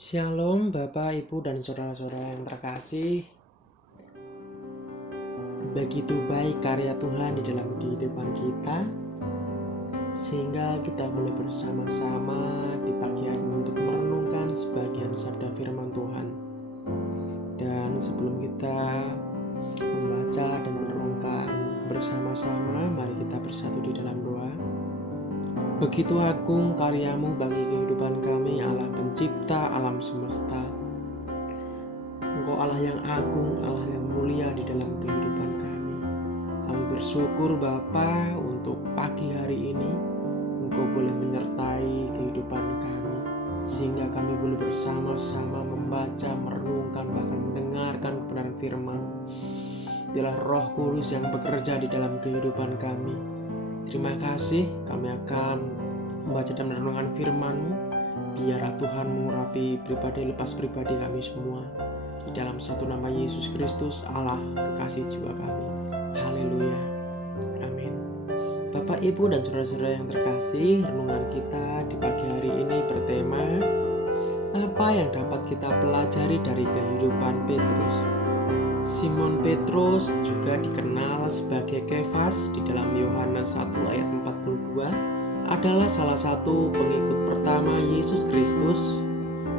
Shalom Bapak, Ibu, dan saudara-saudara yang terkasih. Begitu baik karya Tuhan di dalam kehidupan kita, sehingga kita boleh bersama-sama di pagi hari ini untuk merenungkan sebagian sabda firman Tuhan. Dan sebelum kita membaca dan merenungkan bersama-sama, mari kita bersatu di dalam doa. Begitu agung karyamu bagi kehidupan kami, Allah pencipta alam semesta. Engkau Allah yang agung, Allah yang mulia di dalam kehidupan kami. Kami bersyukur Bapa untuk pagi hari ini Engkau boleh menyertai kehidupan kami, sehingga kami boleh bersama-sama membaca, merenungkan, bahkan mendengarkan kebenaran firman. Dialah Roh Kudus yang bekerja di dalam kehidupan kami. Terima kasih, kami akan membaca dan merenungkan firman-Mu. Biarlah Tuhan mengurapi pribadi lepas pribadi kami semua. Di dalam satu nama Yesus Kristus, Allah kekasih jiwa kami. Haleluya. Amin. Bapak, Ibu, dan saudara-saudara yang terkasih, renungan kita di pagi hari ini bertema apa yang dapat kita pelajari dari kehidupan Petrus. Simon Petrus juga dikenal sebagai Kefas di dalam Yohanes 1 ayat 42 adalah salah satu pengikut pertama Yesus Kristus.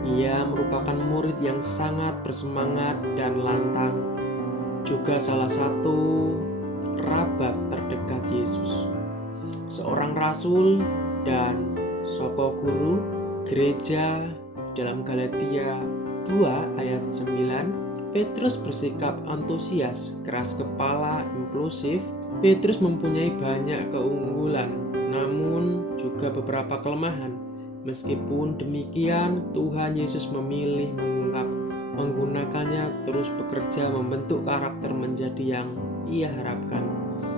Ia merupakan murid yang sangat bersemangat dan lantang, juga salah satu kerabat terdekat Yesus, seorang rasul dan soko guru gereja. Dalam Galatia 2 ayat 9, Petrus bersikap antusias, keras kepala, impulsif. Petrus mempunyai banyak keunggulan, namun juga beberapa kelemahan. Meskipun demikian, Tuhan Yesus memilih menggunakannya terus bekerja membentuk karakter menjadi yang Ia harapkan.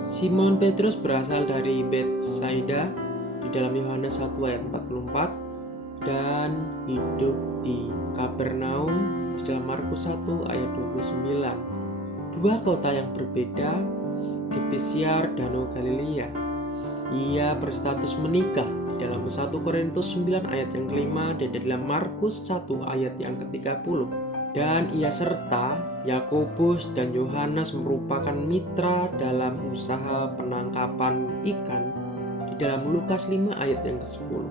Simon Petrus berasal dari Betsaida di dalam Yohanes 1 ayat 44 dan hidup di Kapernaum di dalam Markus 1 ayat 29. Dua kota yang berbeda di pesisir Danau Galilea. Ia berstatus menikah di dalam 1 Korintus 9 ayat yang kelima dan di dalam Markus 1 ayat yang ke-30. Dan ia serta Yakobus dan Yohanes merupakan mitra dalam usaha penangkapan ikan di dalam Lukas 5 ayat yang ke-10.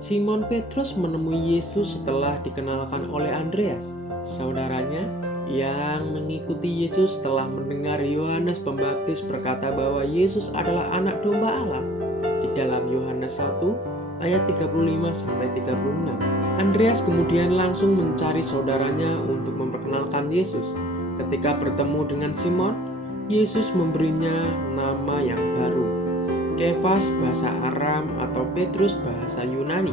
Simon Petrus menemui Yesus setelah dikenalkan oleh Andreas, saudaranya yang mengikuti Yesus setelah mendengar Yohanes Pembaptis berkata bahwa Yesus adalah anak domba Allah di dalam Yohanes 1 ayat 35-36. Andreas kemudian langsung mencari saudaranya untuk memperkenalkan Yesus. Ketika bertemu dengan Simon, Yesus memberinya nama yang baru, Kefas bahasa Aram atau Petrus bahasa Yunani,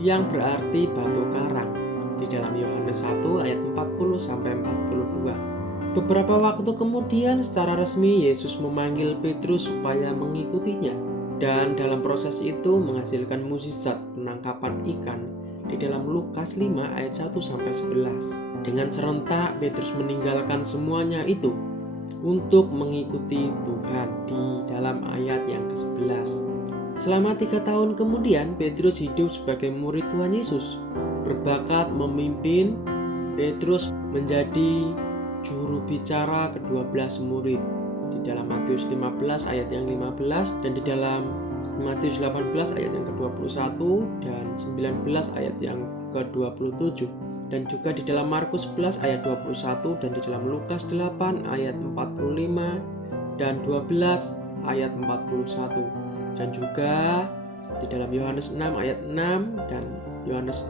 yang berarti batu karang di dalam Yohanes 1 ayat 40-42. Beberapa waktu kemudian secara resmi Yesus memanggil Petrus supaya mengikutinya, dan dalam proses itu menghasilkan mukjizat penangkapan ikan di dalam Lukas 5 ayat 1-11. Dengan serentak Petrus meninggalkan semuanya itu untuk mengikuti Tuhan di dalam ayat yang ke-11. Selama 3 tahun kemudian Petrus hidup sebagai murid Tuhan Yesus. Berbakat memimpin, Petrus menjadi juru bicara ke-12 murid di dalam Matius 15 ayat yang 15 dan di dalam Matius 18 ayat yang ke-21 dan 19 ayat yang ke-27. Dan juga di dalam Markus 11 ayat 21 dan di dalam Lukas 8 ayat 45 dan 12 ayat 41. Dan juga di dalam Yohanes 6 ayat 6 dan Yohanes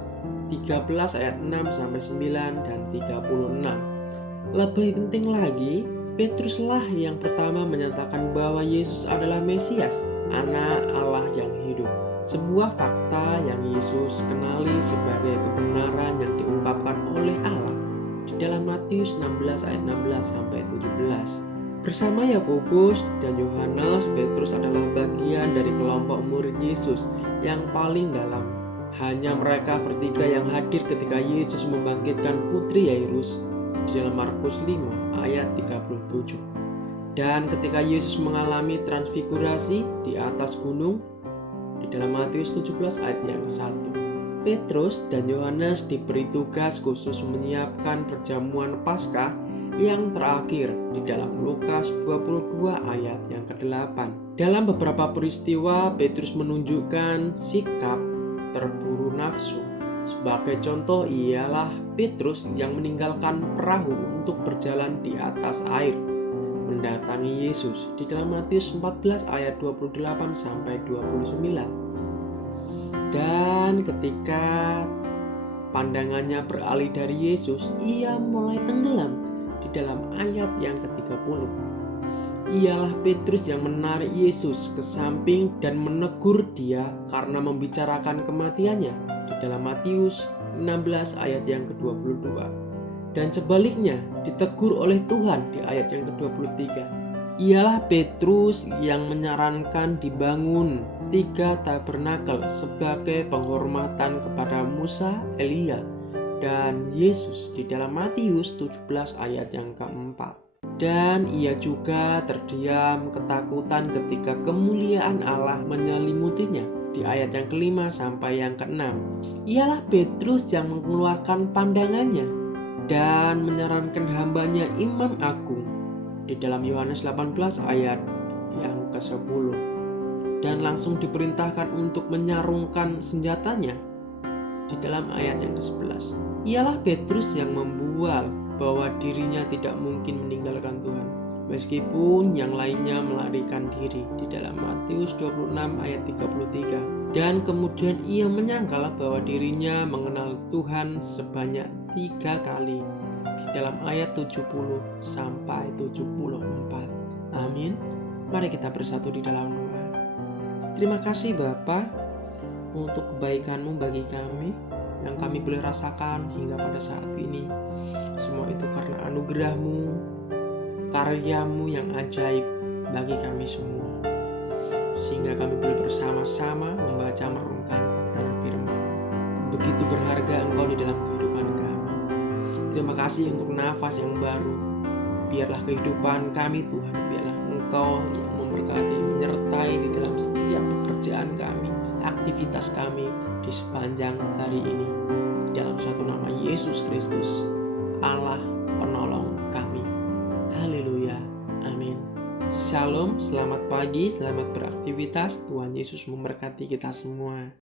13 ayat 6 sampai 9 dan 36. Lebih penting lagi, Petruslah yang pertama menyatakan bahwa Yesus adalah Mesias, Anak Allah yang hidup. Sebuah fakta yang Yesus kenali sebagai kebenaran yang diungkapkan oleh Allah di dalam Matius 16 ayat 16 sampai 17. Bersama Yakobus dan Yohanes, Petrus adalah bagian dari kelompok murid Yesus yang paling dalam. Hanya mereka bertiga yang hadir ketika Yesus membangkitkan putri Yairus di dalam Markus 5 ayat 37. Dan ketika Yesus mengalami transfigurasi di atas gunung di dalam Matius 17 ayat yang ke-1. Petrus dan Yohanes diberi tugas khusus menyiapkan perjamuan Paskah yang terakhir di dalam Lukas 22 ayat yang ke-8. Dalam beberapa peristiwa, Petrus menunjukkan sikap terburu nafsu. Sebagai contoh ialah Petrus yang meninggalkan perahu untuk berjalan di atas air mendatangi Yesus di dalam Matius 14 ayat 28 sampai 29. Dan ketika pandangannya beralih dari Yesus, ia mulai tenggelam di dalam ayat yang ke-30. Ialah Petrus yang menarik Yesus ke samping dan menegur dia karena membicarakan kematiannya di dalam Matius 16 ayat yang ke-22. Dan sebaliknya ditegur oleh Tuhan di ayat yang ke-23. Ialah Petrus yang menyarankan dibangun 3 tabernakel sebagai penghormatan kepada Musa, Elia, dan Yesus di dalam Matius 17 ayat yang ke-4. Dan ia juga terdiam ketakutan ketika kemuliaan Allah menyelimutinya di ayat yang ke-5 sampai yang ke-6. Ialah Petrus yang mengeluarkan pandangannya dan menyarankan hambanya Imam Agung di dalam Yohanes 18 ayat yang ke-10, dan langsung diperintahkan untuk menyarungkan senjatanya di dalam ayat yang ke-11. Ialah Petrus yang membual bahwa dirinya tidak mungkin meninggalkan Tuhan meskipun yang lainnya melarikan diri di dalam Matius 26 ayat 33. Dan kemudian ia menyangkal bahwa dirinya mengenal Tuhan sebanyak 3 kali di dalam ayat 70 sampai 74. Amin. Mari kita bersatu di dalam doa. Terima kasih Bapa untuk kebaikan-Mu bagi kami yang kami boleh rasakan hingga pada saat ini. Semua itu karena anugerah-Mu, karya-Mu yang ajaib bagi kami semua, sehingga kami boleh bersama-sama membaca merenungkan kebenaran firman. Begitu berharga Engkau di dalam kehidupan kami. Terima kasih untuk nafas yang baru. Biarlah kehidupan kami Tuhan, biarlah Engkau yang memberkati, menyertai di dalam setiap pekerjaan kami, aktivitas kami di sepanjang hari ini. Dalam satu nama Yesus Kristus, Allah penolong kami. Haleluya. Amin. Shalom, selamat pagi, selamat beraktivitas. Tuhan Yesus memberkati kita semua.